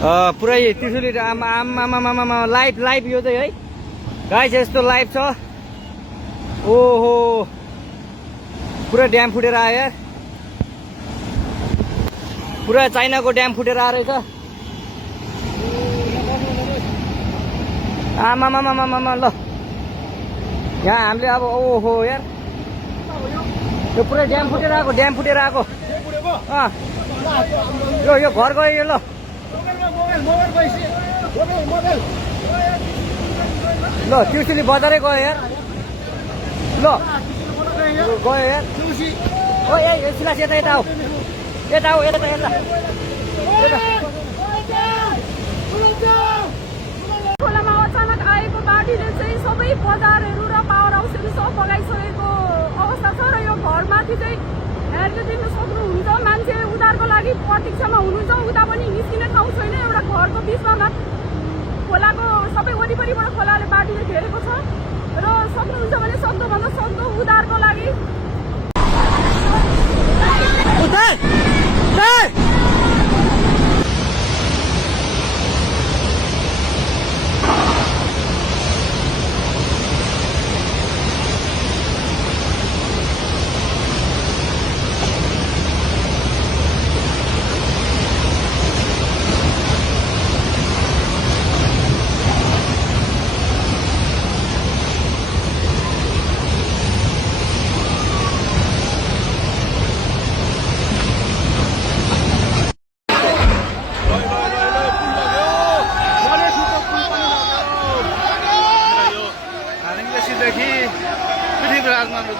पुरै त्रिशुली आमा लाइभ यो चाहिँ है गाइस यस्तो लाइभ छ। ओहो पुरा ड्याम फुटेर आयो यार, पुरा चाइनाको ड्याम फुटेर आएर रहेछ। आमामामामामा ल यहाँ हामीले अब ओहो यार यो पुरै ड्याम फुटेर आएको यो घर गयो यो। ल ल त्रिशुली बजारै गयो यार। ल गयो यार। ओ ए सिलास यता आऊ, यता खोलामा अचानक आएको बाढीले चाहिँ सबै बजारहरू र पावर हाउसहरू सब बगाइसकेको अवस्था छ र यो घरमाथि चाहिँ हेर्दै देख्न सक्नुहुन्छ। मान्छे उधारको लागि प्रतीक्षामा हुनुहुन्छ, उता पनि निस्किने ठाउँ छैन। एउटा घरको बिचमा खोलाको सबै वरिपरिबाट खोलाले बाढीले घेरेको छ र सक्नुहुन्छ भने सक्दोभन्दा सक्दो उधारको लागि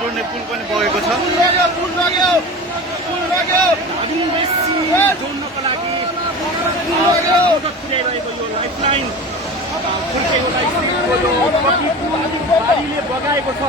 जोड्ने पुल पनि बगेको छ। जोड्नको लागि मद्दत पुर्याइरहेको यो लाइफलाइन बाढीले बगाएको छ।